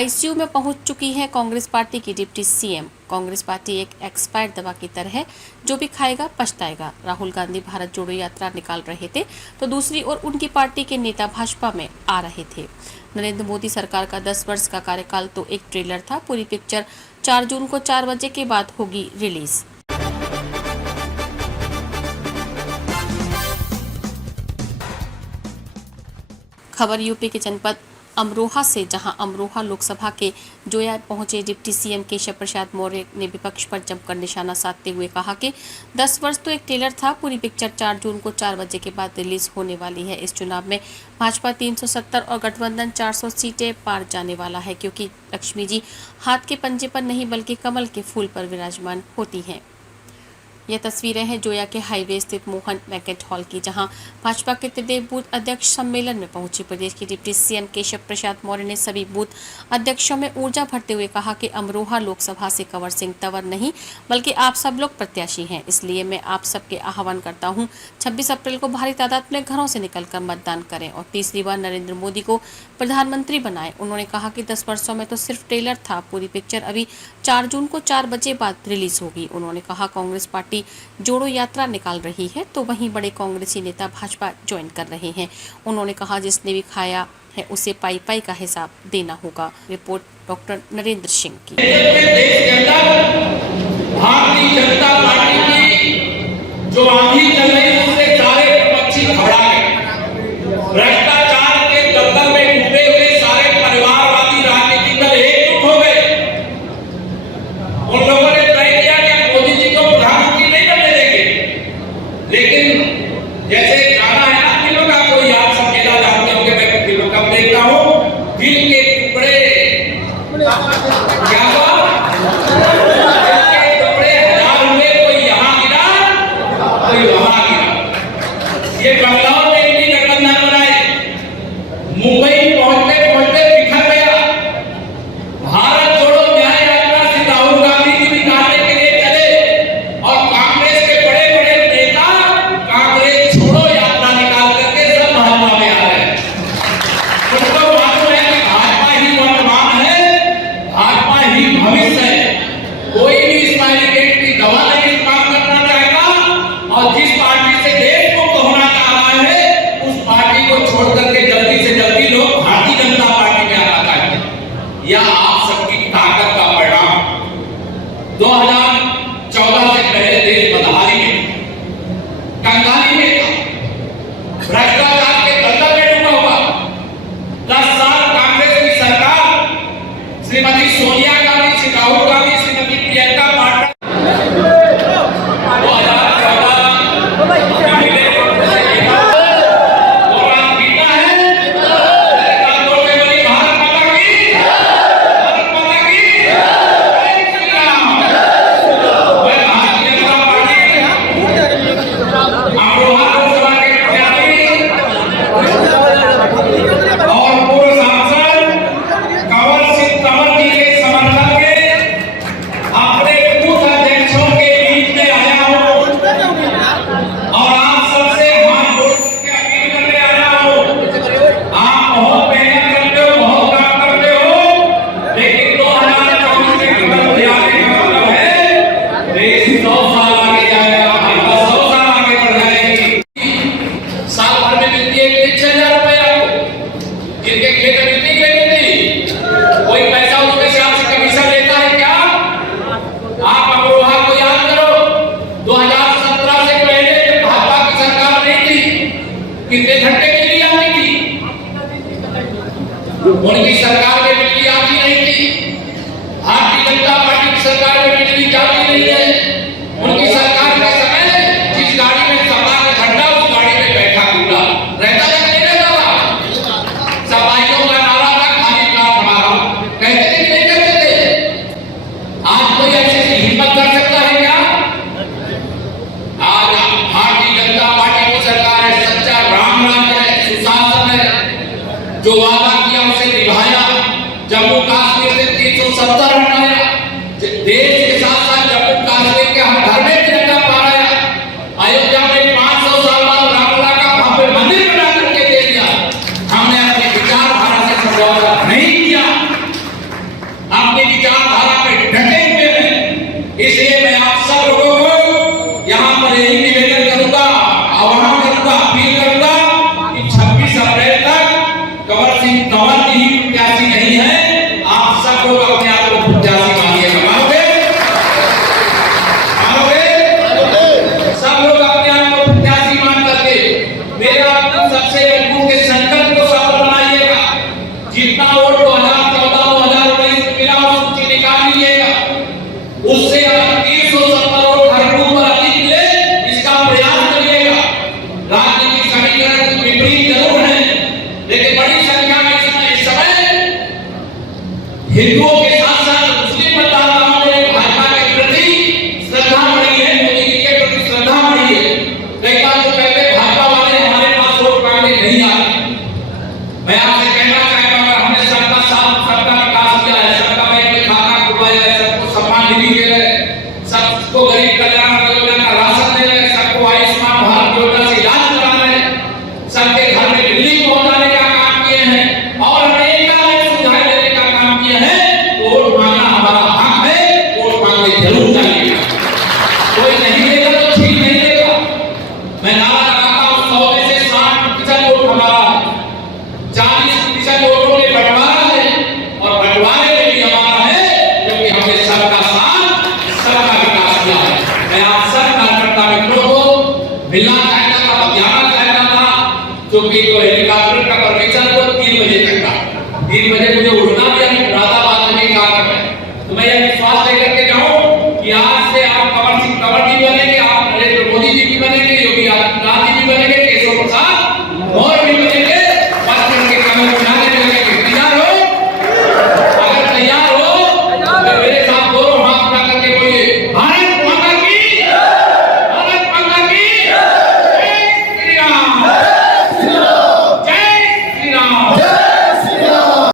ICU में पहुंच चुकी है कांग्रेस पार्टी की डिप्टी सीएम। कांग्रेस पार्टी एक एक्सपायर्ड दवा की तरह है, जो भी खाएगा पछताएगा। राहुल गांधी भारत जोड़ो यात्रा निकाल रहे थे तो दूसरी ओर उनकी पार्टी के नेता भाजपा में आ रहे थे। नरेंद्र मोदी सरकार का 10 वर्ष का कार्यकाल तो एक ट्रेलर था। पूरी पिक्चर 4 जून को 4 बजे के बाद होगी रिलीज। खबर यूपी के जनपद अमरोहा से, जहां अमरोहा लोकसभा के जोया पहुंचे डिप्टी सीएम केशव प्रसाद मौर्य ने विपक्ष पर जमकर निशाना साधते हुए कहा कि 10 वर्ष तो एक ट्रेलर था। पूरी पिक्चर 4 जून को 4 बजे के बाद रिलीज होने वाली है। इस चुनाव में भाजपा 370 और गठबंधन 400 सीटें पार जाने वाला है, क्योंकि लक्ष्मी जी हाथ के पंजे पर नहीं बल्कि कमल के फूल पर विराजमान होती हैं। ये तस्वीरें हैं जोया के हाईवे स्थित मोहन बैंकेट हॉल की, जहां भाजपा के तृतीय बूथ अध्यक्ष सम्मेलन में पहुंचे। प्रदेश के डिप्टी सीएम केशव प्रसाद मौर्य ने सभी बूथ अध्यक्षों में ऊर्जा भरते हुए कहा कि अमरोहा लोकसभा से कंवर सिंह तंवर नहीं बल्कि आप सब लोग प्रत्याशी हैं। इसलिए मैं आप सबके आह्वान करता हूं, 26 अप्रैल को भारी तादाद में घरों से निकलकर मतदान करें और तीसरी बार नरेंद्र मोदी को प्रधानमंत्री बनाएं। उन्होंने कहा कि 10 वर्षों में तो सिर्फ ट्रेलर था, पूरी पिक्चर अभी 4 जून को 4 बजे बाद रिलीज होगी। उन्होंने कहा कांग्रेस पार्टी जोड़ो यात्रा निकाल रही है तो वहीं बड़े कांग्रेसी नेता भाजपा ज्वाइन कर रहे हैं। उन्होंने कहा जिसने भी खाया है उसे पाई पाई का हिसाब देना होगा। रिपोर्ट डॉक्टर नरेंद्र सिंह की। देश के अंदर भारतीय जनता पार्टी की जो आंधी चल रही है उससे सारे पक्षी घबरा गए। भ्रष्टाचार के दलदल में डूबे हुए सारे परिवारवादी राजनीतिक दल एकजुट हो गए। उन लोगों ने तय किया कि मोदी जी को प्रधानमंत्री नहीं बनने देंगे, लेकिन जैसे गाना है ना, दिलों का कोई याद सकेला जानते होंगे, मैं दिलों का देखता हूँ, दिल के टुकड़े क्या हुआ, दिल के टुकड़े हजार हुए, कोई यहाँ गिरा कोई वहां गिरा। ये बंगलाओं में इतनी गठबंधन बनाए, मुंबई पहुंचते पहुंचते बिखर गया। भारत जोड़ो न्याय यात्रा से राहुल गांधी जी निकालने के लिए चले और कांग्रेस के बड़े बड़े नेता कांग्रेस छोड़ो यात्रा निकाल करके सब भाजपा में आ रहे हैं। उनको मालूम है कि भाजपा ही वर्तमान है, भाजपा ही भविष्य है। कोई भी एक्सपायरी की दवा नहीं काम करना चाहेगा और जिस पार्टी से देश मुक्त होना चाह रहा है उस पार्टी को छोड़ करके जल्दी से जल्दी लोग भारतीय जनता पार्टी में आना चाहते हैं। यह आप सबकी ताकत का परिणाम। 2014 से पहले देश बदहाली में कंगाली में था, भ्रष्टाचार के दलदल में डूबा हुआ। 10 साल कांग्रेस की सरकार श्रीमती सोनिया गांधी, श्री राहुल गांधी, श्रीमती प्रियंका पाटिल हिंदुओं के साथ साथ मुस्लिम मतदाताओं ने भाजपा के प्रति श्रद्धा बढ़ी है, मोदी जी के प्रति श्रद्धा बढ़ी है। कई बार तो पहले भाजपा वाले हमारे पास वोट मांगने नहीं आते। मैं आपसे कहना चाहता हूं, हमने सबका साथ सबका विकास किया है, सबका बैंक में खाता खुलवाया है, सबको सम्मान निधि दे रहे, सबको गरीब कल्याण योजना का राशन दे रहे, सबको आयुष्मान भारत योजना से इलाज करा रहे, सबके घर में बिजली पहुंचाने का काम किए हैं और अनेक सुविधाएं देने का काम किया है। वोट मांगना हमारा हक है, वोट मांगने जरूर